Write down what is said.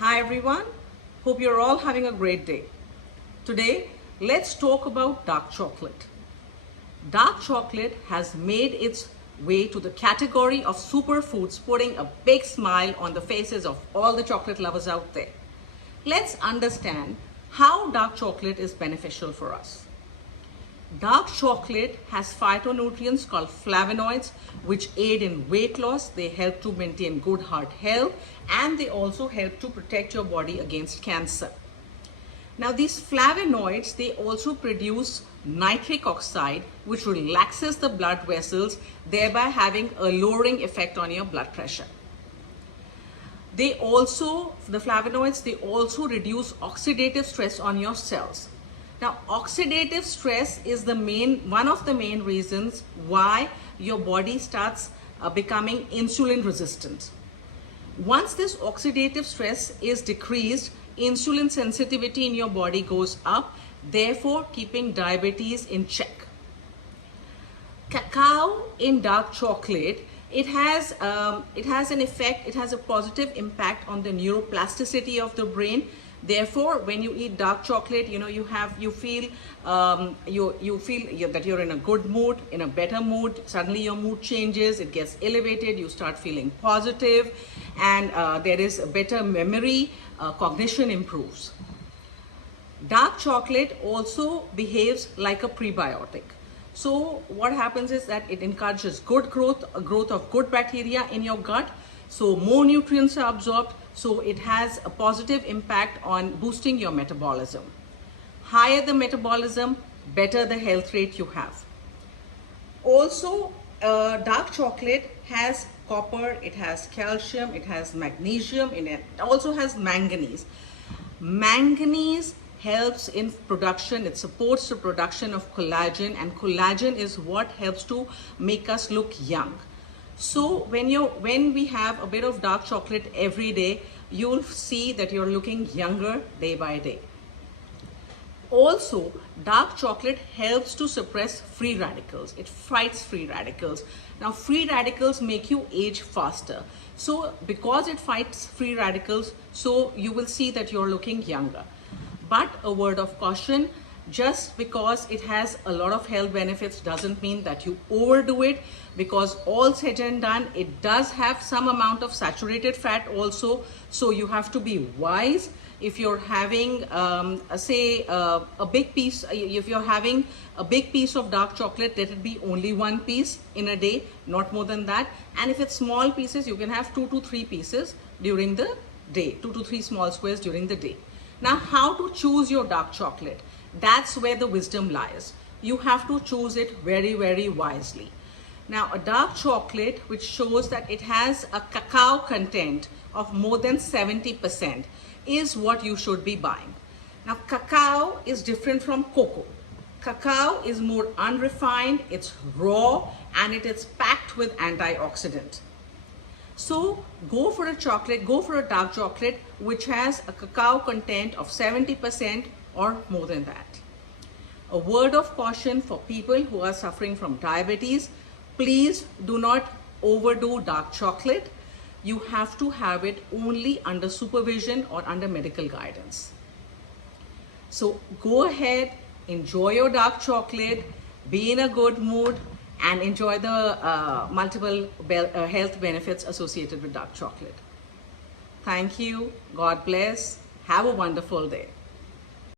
Hi everyone, hope you're all having a great day. Today, let's talk about dark chocolate. Dark chocolate has made its way to the category of superfoods, putting a big smile on the faces of all the chocolate lovers out there. Let's understand how dark chocolate is beneficial for us. Dark chocolate has phytonutrients called flavonoids, which aid in weight loss. They help to maintain good heart health, and they also help to protect your body against cancer. Now, these flavonoids, they also produce nitric oxide, which relaxes the blood vessels, thereby having a lowering effect on your blood pressure. The flavonoids, they also reduce oxidative stress on your cells. Now, oxidative stress is one of the main reasons why your body starts becoming insulin resistant. Once this oxidative stress is decreased, insulin sensitivity in your body goes up, therefore keeping diabetes in check. Cacao in dark chocolate, it has an effect, it has a positive impact on the neuroplasticity of the brain. Therefore, when you eat dark chocolate, you feel that you're in a good mood, in a better mood. Suddenly your mood changes, it gets elevated, you start feeling positive, and there is a better memory, cognition improves. Dark chocolate also behaves like a prebiotic. So what happens is that it encourages good growth, a growth of good bacteria in your gut. So more nutrients are absorbed. So it has a positive impact on boosting your metabolism. Higher the metabolism, better the health rate you have. Also, dark chocolate has copper, it has calcium, it has magnesium, it also has manganese. Manganese helps in production, it supports the production of collagen, and collagen is what helps to make us look young. So when we have a bit of dark chocolate every day, you'll see that you're looking younger day by day. Also, dark chocolate helps to suppress free radicals. It fights free radicals. Now, free radicals make you age faster. So because it fights free radicals, so you will see that you're looking younger. But a word of caution, just because it has a lot of health benefits doesn't mean that you overdo it, because all said and done, it does have some amount of saturated fat also. So you have to be wise. If you're having, a big piece, if you're having a big piece of dark chocolate, let it be only one piece in a day, not more than that. And if it's small pieces, you can have 2 to 3 pieces during the day, 2 to 3 small squares during the day. Now, how to choose your dark chocolate? That's where the wisdom lies. You have to choose it very, very wisely. Now, a dark chocolate which shows that it has a cacao content of more than 70% is what you should be buying. Now, cacao is different from cocoa. Cacao is more unrefined, it's raw, and it is packed with antioxidants. So go for a dark chocolate which has a cacao content of 70% or more than that. A word of caution for people who are suffering from diabetes: please do not overdo dark chocolate. You have to have it only under supervision or under medical guidance. So go ahead, enjoy your dark chocolate, be in a good mood, and enjoy the multiple health benefits associated with dark chocolate. Thank you. God bless. Have a wonderful day.